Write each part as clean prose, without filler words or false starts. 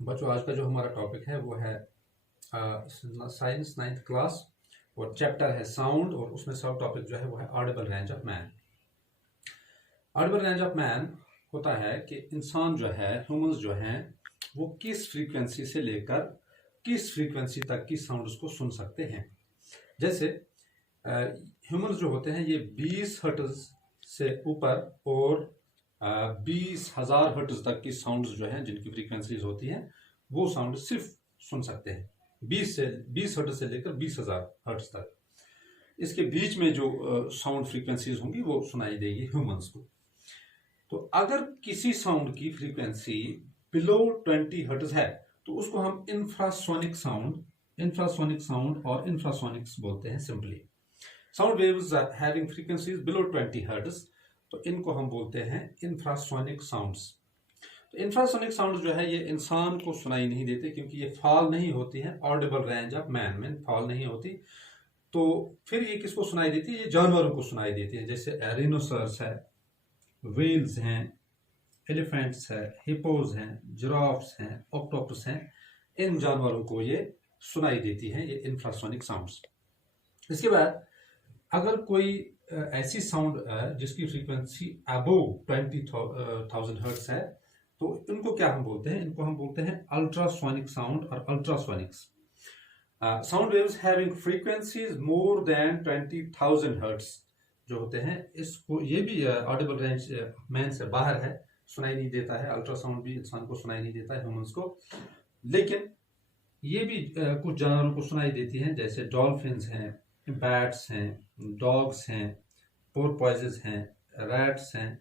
बच्चों, आज का जो हमारा टॉपिक है वो है साइंस 9th क्लास और चैप्टर है साउंड, और उसमें सब टॉपिक जो है वो है Audible range of man. Audible range of man होता है कि इंसान जो है, ह्यूमंस जो हैं, वो किस फ्रीक्वेंसी से लेकर किस फ्रीक्वेंसी तक की साउंड्स को सुन सकते हैं। जैसे ह्यूमंस जो होते हैं ये 20 हर्ट्ज से ऊपर और 20,000 हर्ट्ज तक की साउंड्स जो हैं, जिनकी फ्रीक्वेंसीज होती हैं, वो साउंड सिर्फ सुन सकते हैं 20 हर्ट्ज से लेकर 20,000 हर्ट्ज तक। इसके बीच में जो साउंड फ्रीक्वेंसीज होंगी वो सुनाई देगी ह्यूमंस को। तो अगर किसी साउंड की फ्रीक्वेंसी बिलो 20 हर्ट्ज है तो उसको हम इंफ्रासोनिक साउंड और इंफ्रासोनिक्स बोलते हैं simply. Sound waves having frequencies below 20 hertz, तो इनको हम बोलते हैं इंफ्रासोनिक साउंड्स। तो इंफ्रासोनिक साउंड जो है ये इंसान को सुनाई नहीं देते क्योंकि ये फॉल नहीं होती है ऑडिबल रेंज ऑफ मैन में, फॉल नहीं होती। तो फिर ये किसको सुनाई देती है? ये जानवरों को सुनाई देती है, जैसे रिनोसर्स है, व्हेल्स हैं, एलिफेंट्स है, हिपोज हैं, जिराफ्स हैं, ऑक्टोपस हैं। इन जानवरों को ये सुनाई देती है, ये इंफ्रासोनिक साउंड्स। इसके बाद अगर कोई ऐसी साउंड जिसकी फ्रीक्वेंसी अबोव 20,000 हर्ट्ज है तो इनको क्या हम बोलते हैं? इनको हम बोलते हैं अल्ट्रासोनिक साउंड और ultrasonics. Sound waves having frequencies more than 20,000 hertz जो होते हैं, इसको ये भी ऑडिबल रेंज मैन से बाहर है, सुनाई नहीं देता है। अल्ट्रासाउंड भी इंसान को सुनाई नहीं देता है, ह्यूमंस को, लेकिन ये भी कुछ जानवरों को सुनाई देती हैं, जैसे डॉल्फिन्स हैं, बैट्स हैं, डॉग्स हैं, पोर्पोइजेस हैं, रैट्स हैं।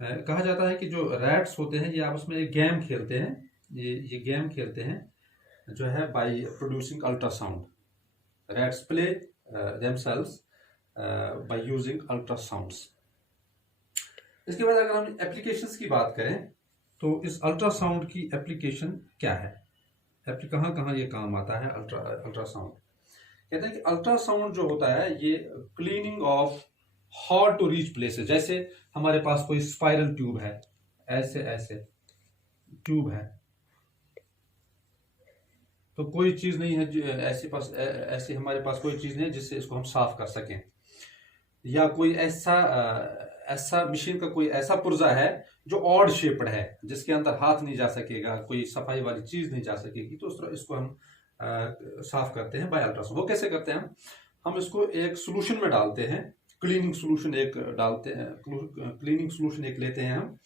कहा जाता है कि जो रैट्स होते हैं ये आपस में एक गेम खेलते हैं, ये गेम खेलते हैं जो है by producing ultrasound. Rats play themselves by using ultrasounds. इसके बाद अगर हम एप्लीकेशंस की बात करें तो इस अल्ट्रासाउंड की एप्लीकेशन क्या है, कहाँ कहाँ ये काम आता है अल्ट्रासाउंड। कहते हैं कि अल्ट्रासाउंड जो होता है ये cleaning of hard to reach places. जैसे हमारे पास कोई स्पाइरल ट्यूब है, ऐसे ऐसे ट्यूब है, तो कोई चीज नहीं है ऐसे हमारे पास कोई चीज नहीं है जिससे इसको हम साफ कर सकें, या कोई ऐसा मशीन का कोई ऐसा पुर्जा है जो ऑड शेप्ड है, जिसके अंदर हाथ नहीं जा सकेगा, कोई सफाई वाली चीज नहीं जा सकेगी, तो उस तरह इसको हम साफ करते हैं बाय अल्ट्रासाउंड। वो कैसे करते हैं? हम इसको एक सोल्यूशन में डालते हैं, क्लीनिंग सोल्यूशन एक डालते हैं, क्लीनिंग सोल्यूशन एक लेते हैं हम,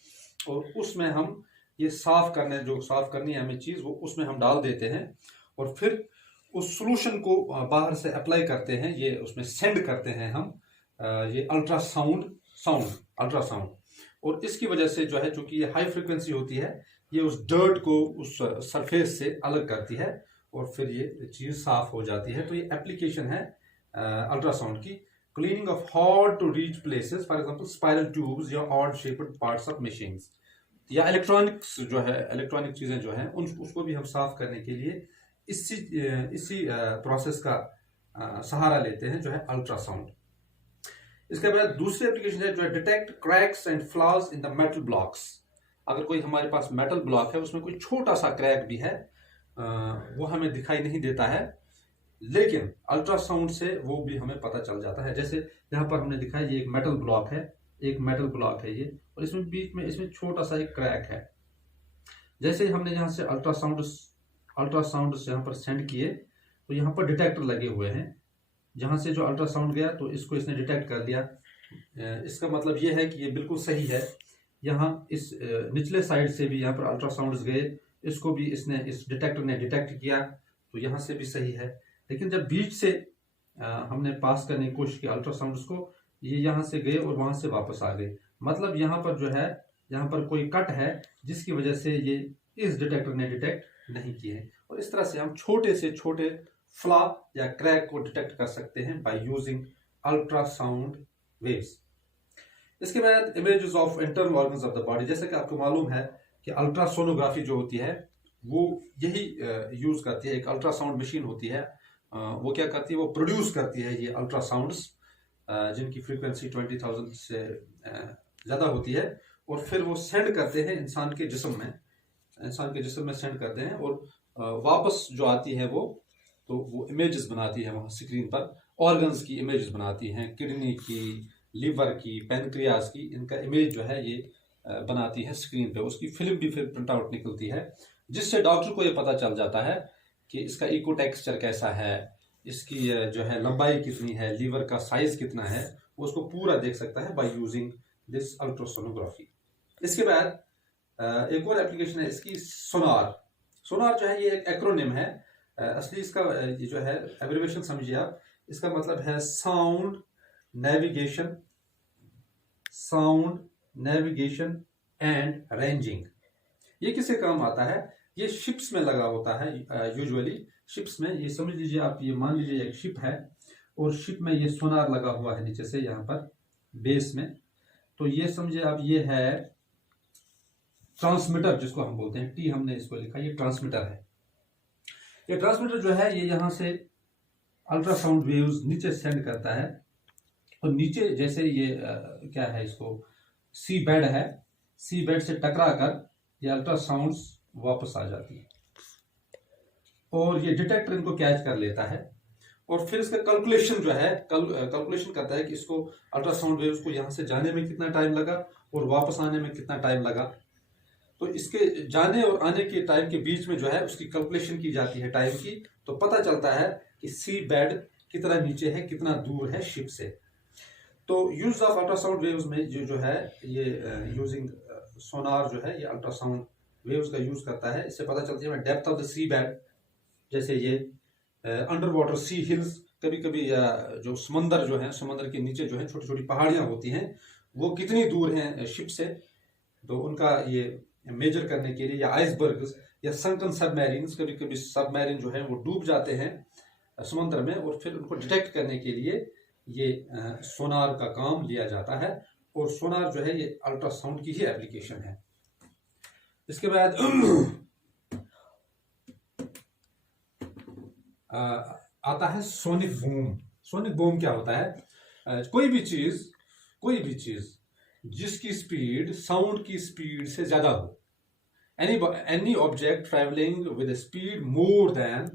और उसमें हम ये साफ करनी है हमें चीज, वो उसमें हम डाल देते हैं, और फिर उस सोल्यूशन को बाहर से अप्लाई करते हैं, ये उसमें सेंड करते हैं हम ये अल्ट्रासाउंड। और इसकी वजह से जो है, चूंकि ये हाई फ्रिक्वेंसी होती है, ये उस डर्ट को उस सरफेस से अलग करती है और फिर ये चीज साफ हो जाती है। तो ये एप्लीकेशन है अल्ट्रासाउंड की, cleaning of hard to reach places, for example spiral tubes या odd shaped parts of machines, या इलेक्ट्रॉनिक्स जो है, इलेक्ट्रॉनिक चीजें जो हैं उसको भी हम साफ करने के लिए इसी प्रोसेस का सहारा लेते हैं, जो है अल्ट्रासाउंड। इसके बाद दूसरी एप्लीकेशन है जो है detect cracks and flaws in the metal blocks. अगर कोई हमारे पास मेटल ब्लॉक है, उसमें कोई छोटा सा क्रैक भी है, वो हमें दिखाई नहीं देता है, लेकिन अल्ट्रासाउंड से वो भी हमें पता चल जाता है। जैसे यहाँ पर हमने दिखाया, ये एक मेटल ब्लॉक है ये, और इसमें बीच में इसमें छोटा सा एक क्रैक है। जैसे हमने यहाँ से अल्ट्रासाउंड यहाँ पर सेंड किए, तो यहाँ पर डिटेक्टर लगे हुए हैं, जहां से जो अल्ट्रासाउंड गया तो इसको इसने डिटेक्ट कर लिया। इसका मतलब ये है कि ये बिल्कुल सही है। यहाँ इस निचले साइड से भी यहाँ पर अल्ट्रासाउंड्स गए, इसको भी इस डिटेक्टर ने डिटेक्ट किया, तो यहाँ से भी सही है। लेकिन जब बीच से हमने पास करने की कोशिश की अल्ट्रासाउंड्स को, ये यहाँ से गए और वहां से वापस आ गए। मतलब यहाँ पर जो है, यहाँ पर कोई कट है जिसकी वजह से ये इस डिटेक्टर ने डिटेक्ट नहीं किए हैं। और इस तरह से हम छोटे से छोटे फ्लॉ या क्रैक को डिटेक्ट कर सकते हैं बाय यूजिंग अल्ट्रासाउंड वेव्स। इसके बाद images of internal organs of the body. जैसे कि आपको मालूम है कि अल्ट्रासोनोग्राफी जो होती है वो यही यूज करती है, एक अल्ट्रासाउंड मशीन होती है, वो क्या करती है, वो प्रोड्यूस करती है ये अल्ट्रासाउंड्स जिनकी फ्रीक्वेंसी 20,000 से ज्यादा होती है, और फिर वो सेंड करते हैं इंसान के जिस्म में, इंसान के जिस्म में सेंड करते हैं और वापस जो आती है वो इमेजेस बनाती है वहाँ स्क्रीन पर, ऑर्गन्स की इमेजेस बनाती हैं, किडनी की, लीवर की, पैनक्रियाज की, इनका इमेज जो है ये बनाती है स्क्रीन पे। उसकी फिल्म भी फिर प्रिंट आउट निकलती है, जिससे डॉक्टर को ये पता चल जाता है कि इसका इको टेक्सचर कैसा है, इसकी जो है लंबाई कितनी है, लीवर का साइज कितना है, वो उसको पूरा देख सकता है बाय यूजिंग दिस अल्ट्रासोनोग्राफी। इसके बाद एक और एप्लीकेशन है इसकी, सोनार। सोनार जो है ये एक एक्रोनिम है, असली इसका ये जो है एब्रिविएशन समझिए आप, इसका मतलब है साउंड नेविगेशन एंड रेंजिंग। ये किससे काम आता है? ये शिप्स में लगा होता है यूजुअली। शिप्स में ये समझ लीजिए आप, ये मान लीजिए एक शिप है और शिप में ये सोनार लगा हुआ है नीचे से यहाँ पर बेस में, तो ये समझिए आप ये है ट्रांसमीटर जिसको हम बोलते हैं, टी हमने इसको लिखा, ये ट्रांसमीटर है। ये ट्रांसमीटर जो है ये यहाँ से अल्ट्रासाउंड वेव्स नीचे सेंड करता है और नीचे जैसे ये क्या है, इसको सी बेड है, सी बेड से टकरा कर ये अल्ट्रासाउंड्स वापस आ जाती है और ये डिटेक्टर इनको कैच कर लेता है और फिर इसका कैलकुलेशन जो है कैलकुलेशन करता है कि इसको अल्ट्रासाउंड वेव्स को यहाँ से जाने में कितना टाइम लगा और वापस आने में कितना टाइम लगा। तो इसके जाने और आने के टाइम के बीच में जो है उसकी कैलकुलेशन की जाती है टाइम की, तो पता चलता है कि सी बेड कितना नीचे है, कितना दूर है शिप से। तो यूज ऑफ अल्ट्रासाउंड वेव्स में जो है ये यूजिंग सोनार जो है ये अल्ट्रासाउंड वेव्स का यूज करता है। इससे पता चलती है depth of the sea bed, जैसे ये अंडर वाटर सी हिल्स, कभी कभी जो समंदर जो है, समंदर के नीचे जो है छोटी छोटी पहाड़ियां होती हैं, वो कितनी दूर हैं शिप से, तो उनका ये मेजर करने के लिए, या आइसबर्ग्स या संकन सबमरीन्स, कभी कभी सबमरीन जो है वो डूब जाते हैं समुद्र में और फिर उनको डिटेक्ट करने के लिए ये सोनार का काम लिया जाता है। और सोनार जो है ये अल्ट्रासाउंड की ही एप्लीकेशन है। इसके बाद आता है सोनिक बूम। सोनिक बूम क्या होता है? कोई भी चीज जिसकी स्पीड साउंड की स्पीड से ज्यादा हो, any object travelling with speed more than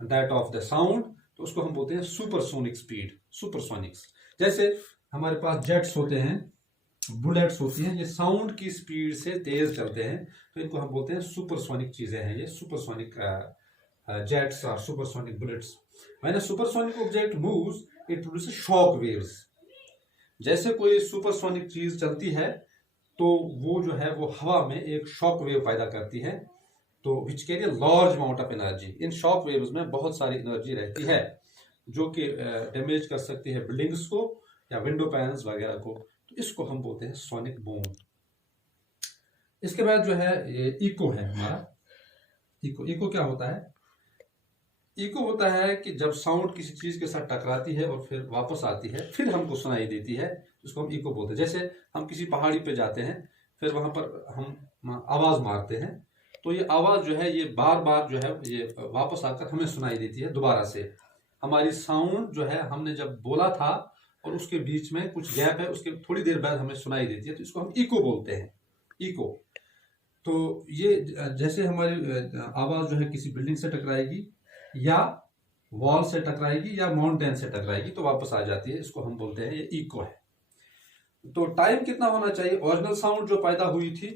that of the sound, तो उसको हम बोलते हैं सुपरसोनिक स्पीड, सुपरसोनिक्स। जैसे हमारे पास जेट्स होते हैं, बुलेट्स होती हैं, ये साउंड की स्पीड से तेज चलते हैं, तो इनको हम बोलते हैं सुपरसोनिक चीजें हैं, ये सुपरसोनिक जेट्स और supersonic bullets. When a supersonic object moves it produces shock waves. जैसे कोई सुपरसोनिक चीज चलती है तो वो जो है वो हवा में एक शॉक वेव पैदा करती है, तो which carry large amount of energy. In shock waves में बहुत सारी एनर्जी रहती है जो कि डैमेज कर सकती है बिल्डिंग्स को या विंडो पैनल्स वगैरह को, तो इसको हम बोलते हैं सोनिक बूम। इसके बाद जो है ये इको है हमारा। इको क्या होता है? इको होता है कि जब साउंड किसी चीज के साथ टकराती है और फिर वापस आती है, फिर हमको सुनाई देती है, उसको हम इको बोलते हैं। जैसे हम किसी पहाड़ी पे जाते हैं, फिर वहां पर हम आवाज मारते हैं, तो ये आवाज जो है ये बार बार जो है ये वापस आकर हमें सुनाई देती है दोबारा से। हमारी साउंड जो है हमने जब बोला था और उसके बीच में कुछ गैप है, उसके थोड़ी देर बाद हमें सुनाई देती है, तो इसको हम इको बोलते हैं, इको। तो ये जैसे हमारी आवाज जो है किसी बिल्डिंग से टकराएगी या वॉल से टकराएगी या माउंटेन से टकराएगी तो वापस आ जाती है, इसको हम बोलते हैं ये इको है। तो टाइम कितना होना चाहिए? ओरिजिनल साउंड जो पैदा हुई थी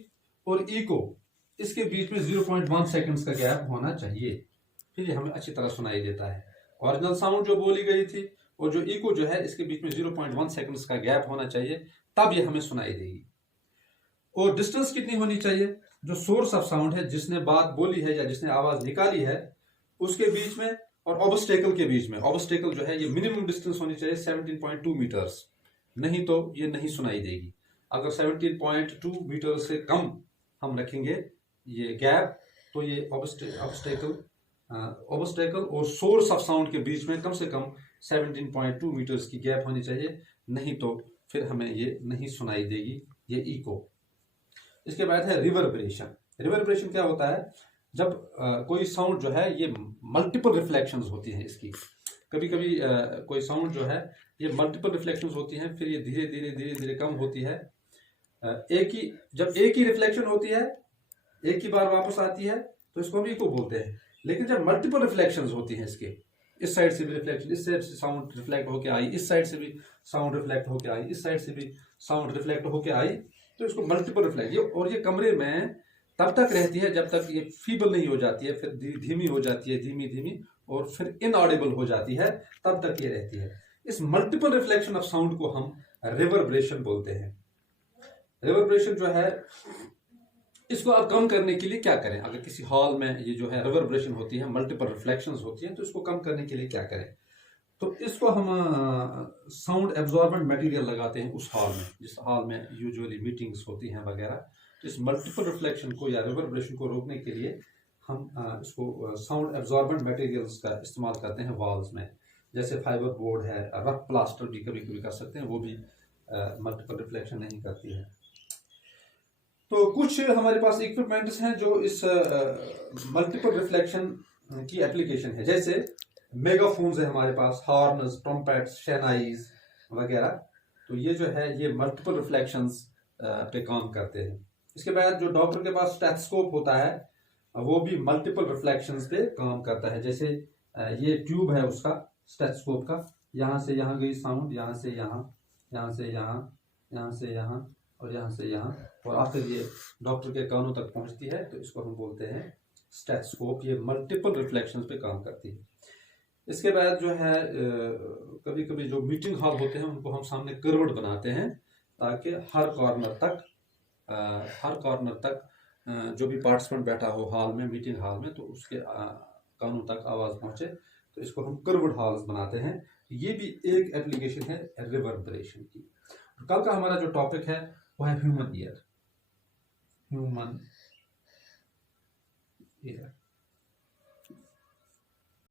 और इको, इसके बीच में 0.1 सेकंड्स का गैप होना चाहिए, फिर ये हमें अच्छी तरह सुनाई देता है। ओरिजिनल साउंड जो बोली गई थी और जो इको जो है, इसके बीच में 0.1 सेकंड्स का गैप होना चाहिए, तब ये हमें सुनाई देगी। और डिस्टेंस कितनी होनी चाहिए? जो सोर्स ऑफ साउंड है, जिसने बात बोली है या जिसने आवाज निकाली है, उसके बीच में और ऑब्स्टेकल के बीच में, ऑब्स्टेकल जो है ये मिनिमम डिस्टेंस होनी चाहिए 17.2 मीटर्स, नहीं तो ये नहीं सुनाई देगी। अगर 17.2 मीटर से कम हम रखेंगे ये गैप, तो ये ऑब्स्टेकल और सोर्स ऑफ साउंड के बीच में कम से कम 17.2 मीटर्स की गैप होनी चाहिए, नहीं तो फिर हमें ये नहीं सुनाई देगी, ये इको। इसके बाद है रिवर्बरेशन। रिवर्बरेशन क्या होता है? जब कोई साउंड जो है ये मल्टीपल रिफ्लेक्शंस होती हैं इसकी, कभी कभी कोई साउंड जो है ये मल्टीपल रिफ्लेक्शंस होती हैं, फिर ये धीरे धीरे कम होती है। जब एक ही रिफ्लेक्शन होती है, एक ही बार वापस आती है तो इसको हम इको बोलते हैं। लेकिन जब मल्टीपल रिफ्लेक्शंस होती हैं इसके, इस साइड से भी रिफ्लेक्शन, इस साइड से साउंड रिफ्लेक्ट होके आई, इस साइड से भी साउंड रिफ्लेक्ट होके आई, इस साइड से भी साउंड रिफ्लेक्ट होके आई, तो इसको मल्टीपल रिफ्लेक्ट। और ये कमरे में तब तक रहती है जब तक ये फीबल नहीं हो जाती है, फिर धीमी हो जाती है, धीमी धीमी, और फिर इनऑडिबल हो जाती है, तब तक ये रहती है। इस मल्टीपल रिफ्लेक्शन ऑफ साउंड को हम रिवर्बरेशन बोलते हैं। रिवर्बरेशन जो है, इसको आप कम करने के लिए क्या करें? अगर किसी हॉल में ये जो है रिवर्बरेशन होती है, मल्टीपल रिफ्लेक्शंस होती हैं, तो इसको कम करने के लिए क्या करें? तो इसको हम साउंड एब्जॉर्बेंट मटेरियल लगाते हैं उस हॉल में, जिस हॉल में यूजुअली मीटिंग्स होती हैं वगैरह। तो इस मल्टीपल रिफ्लेक्शन को या रिवर्बरेशन को रोकने के लिए हम इसको साउंड एब्जॉर्बेंट मटेरियल्स का इस्तेमाल करते हैं वॉल्स में, जैसे फाइबर बोर्ड है, रफ प्लास्टर भी कभी कभी कर सकते हैं, वो भी मल्टीपल रिफ्लेक्शन नहीं करती है। तो कुछ हमारे पास इक्विपमेंट्स हैं जो इस मल्टीपल रिफ्लेक्शन की एप्लीकेशन है, जैसे मेगाफोन्स है हमारे पास, हॉर्न्स, ट्रम्पेट्स, शहनाइज वगैरह। तो ये जो है ये मल्टीपल रिफ्लेक्शंस पे काम करते हैं। इसके बाद जो डॉक्टर के पास स्टेथोस्कोप होता है, वो भी मल्टीपल रिफ्लेक्शंस पे काम करता है। जैसे ये ट्यूब है उसका, स्टेथोस्कोप का, यहाँ से यहाँ गई साउंड, यहाँ से यहाँ, यहाँ से यहाँ, यहाँ से यहाँ, और यहाँ से यहाँ, और आखिर ये डॉक्टर के कानों तक पहुँचती है। तो इसको हम बोलते हैं स्टेथोस्कोप। ये मल्टीपल रिफ्लेक्शंस पे काम करती है। इसके बाद जो है कभी कभी जो मीटिंग हॉल होते हैं उनको हम सामने कर्व्ड बनाते हैं, ताकि हर कॉर्नर तक जो भी पार्टिसिपेंट बैठा हो हॉल में, मीटिंग हॉल में, तो उसके कानों तक आवाज़ पहुंचे। तो इसको हम कर्व्ड हॉल्स बनाते हैं। ये भी एक एप्लीकेशन है रिवर्बरेशन की। कल का हमारा जो टॉपिक है वो है ह्यूमन ईयर।